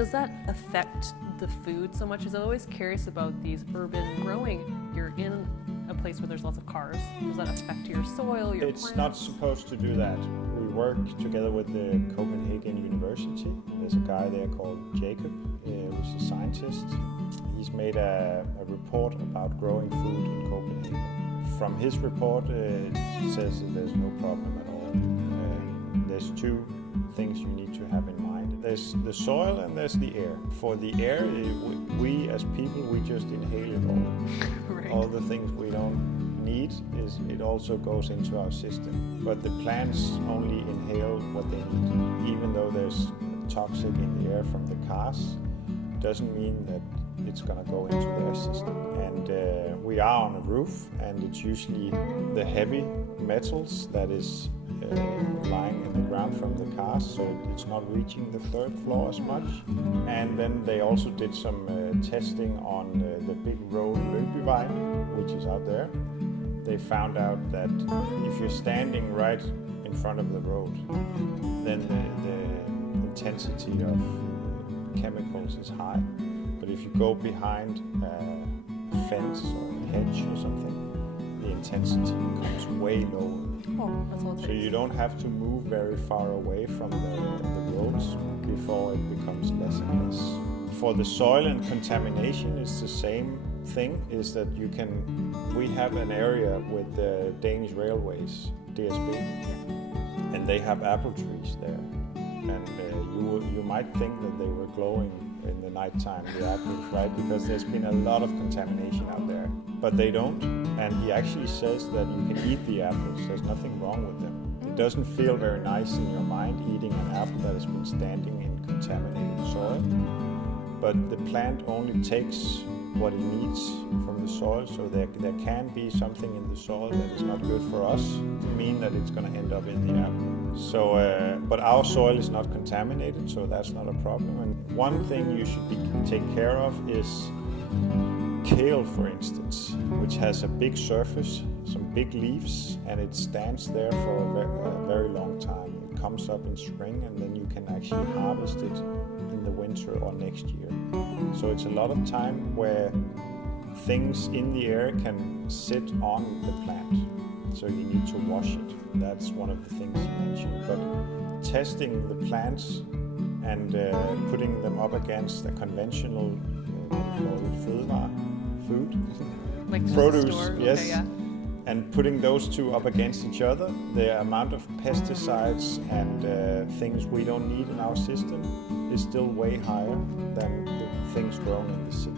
Does that affect the food so much? Because I'm always curious about these urban growing. You're in a place where there's lots of cars. Does that affect your soil, your It's plants? not supposed to do that. We work together with the Copenhagen University. There's a guy there called Jacob, who's a scientist. He's made a report about growing food in Copenhagen. From his report, it says that there's no problem at all. There's two things you need to have in mind. There's the soil and there's the air. For the air, we as people, we just inhale it all. Right. All the things we don't need, it also goes into our system. But the plants only inhale what they need. Even though there's toxic in the air from the cars, doesn't mean that it's going to go into their system. And we are on a roof, and it's usually the heavy metals that is lying in the ground from the cars, so it's not reaching the third floor as much. And then they also did some testing on the big road Lyngbyvej, which is out there. They found out that if you're standing right in front of the road, then the intensity of chemicals is high. But if you go behind a fence or a hedge or something, the intensity becomes way lower. Oh, that's all it So takes. you don't have to move very far away from the roads before it becomes less and less. For the soil and contamination, it's the same thing, is that we have an area with the Danish Railways, DSB, and they have apple trees there. And you might think that they were glowing in the nighttime, the apples, right? Because there's been a lot of contamination out there. But they don't. And he actually says that you can eat the apples. There's nothing wrong with them. It doesn't feel very nice in your mind eating an apple that has been standing in contaminated soil. But the plant only takes what it needs from the soil, so there can be something in the soil that is not good for us to mean that it's going to end up in the apple. So, but our soil is not contaminated, so that's not a problem. And one thing you should take care of is kale, for instance, which has a big surface, some big leaves, and it stands there for a very long time. It comes up in spring, and then you can actually harvest it in the winter or next year. So it's a lot of time where things in the air can sit on the plant. So you need to wash it. That's one of the things you mentioned. But testing the plants and putting them up against a conventional food, Like just produce, store? yes. Okay, yeah. And putting those two up against each other, the amount of pesticides and things we don't need in our system is still way higher than the things grown in the city.